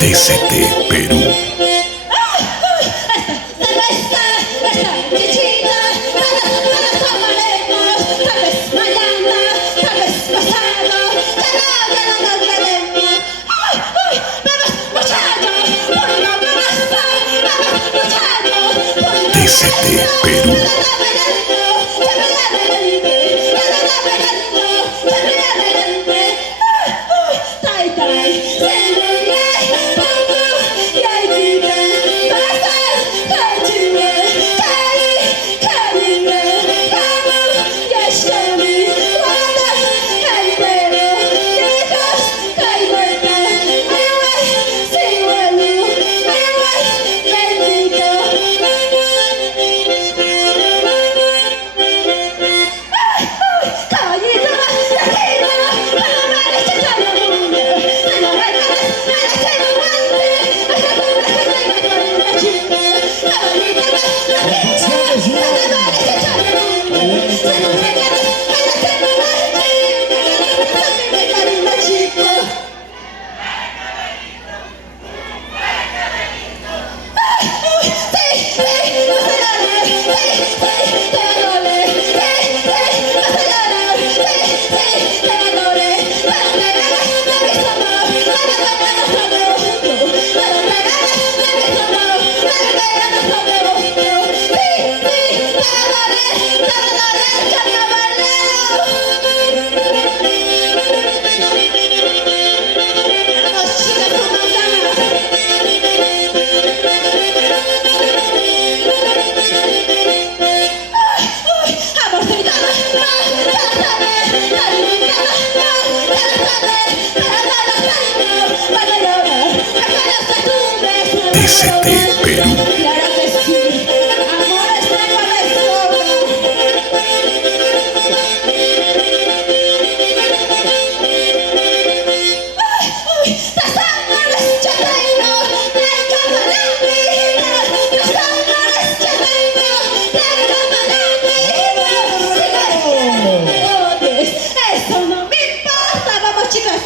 TCT Perú. TCT Perú. TCT Perú. Claro que sí, amor está para eso no me importa, vamos chicas.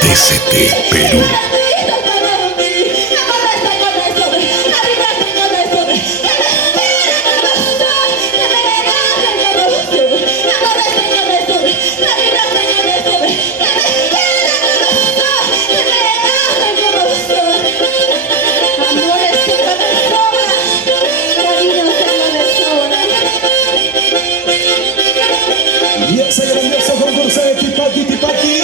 TCT Perú. Y ese grandioso concurso de Tipaki Tipaki.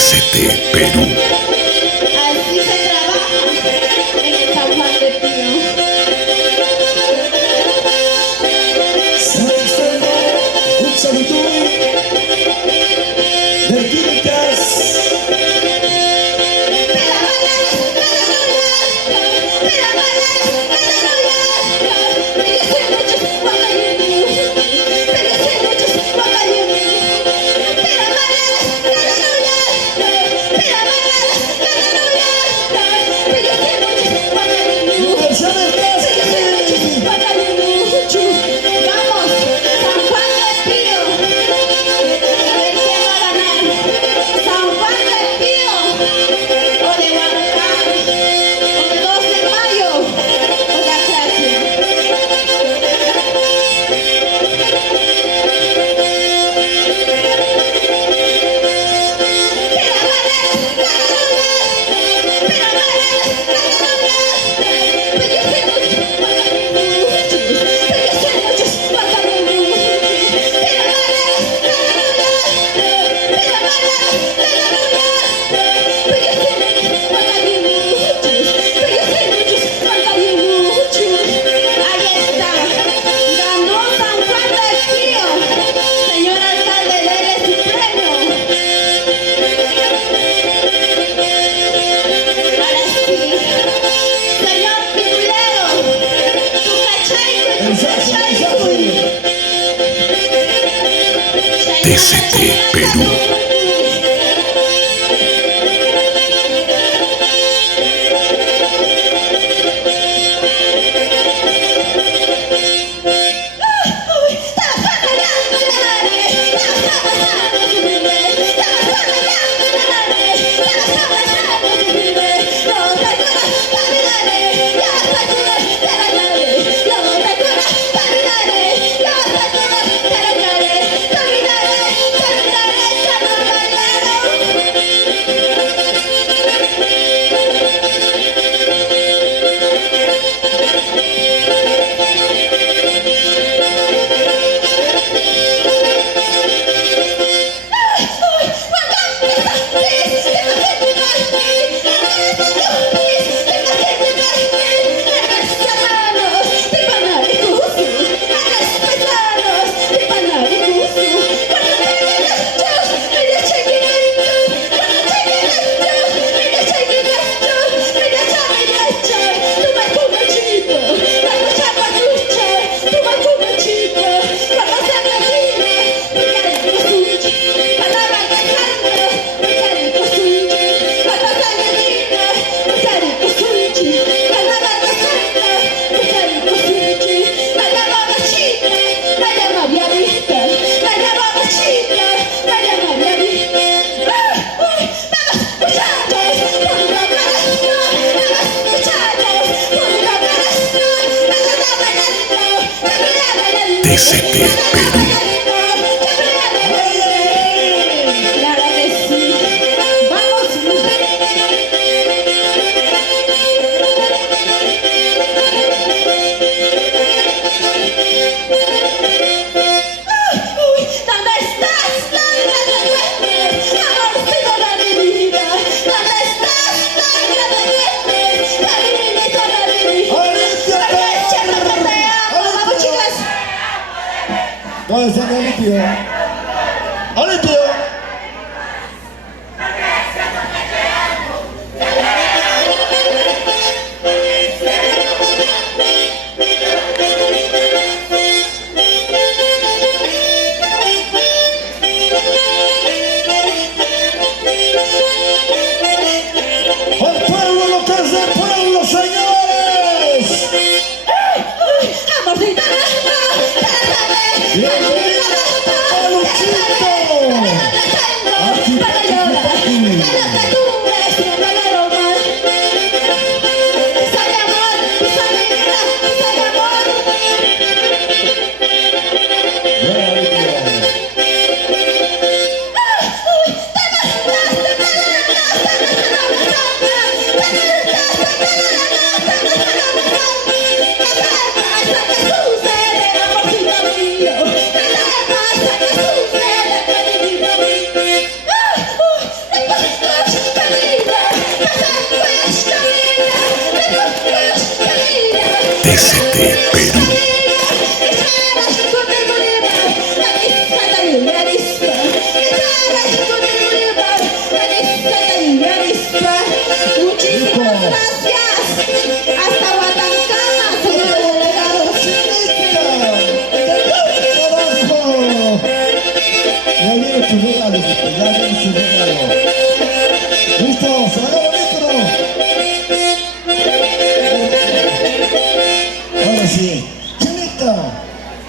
TCT Perú. Así se trabaja en el San Juan de Pío. Un saludo de Quintas. TCT Perú. TCT Perú. Claro que sí. Vamos. ¿Dónde estás? Lágrima de muerte, amorcito de mi vida. ¿Dónde estás? Lágrima de muerte, cariñito de mi vida. Porque siempre que te amo. Vamos, chicas. ¿Dónde está mi Olimpio? ¡Olimpio! ¡El pueblo, lo que es del pueblo, señores! Amorcito de mi vida. ¡Bienvenido! gracias. Hasta Guatancama, señores delegados. Ya viene tu regalo, ya viene tu regalo. ¿Listo? ¿Se va a bonito? Ahora sí. Chinita.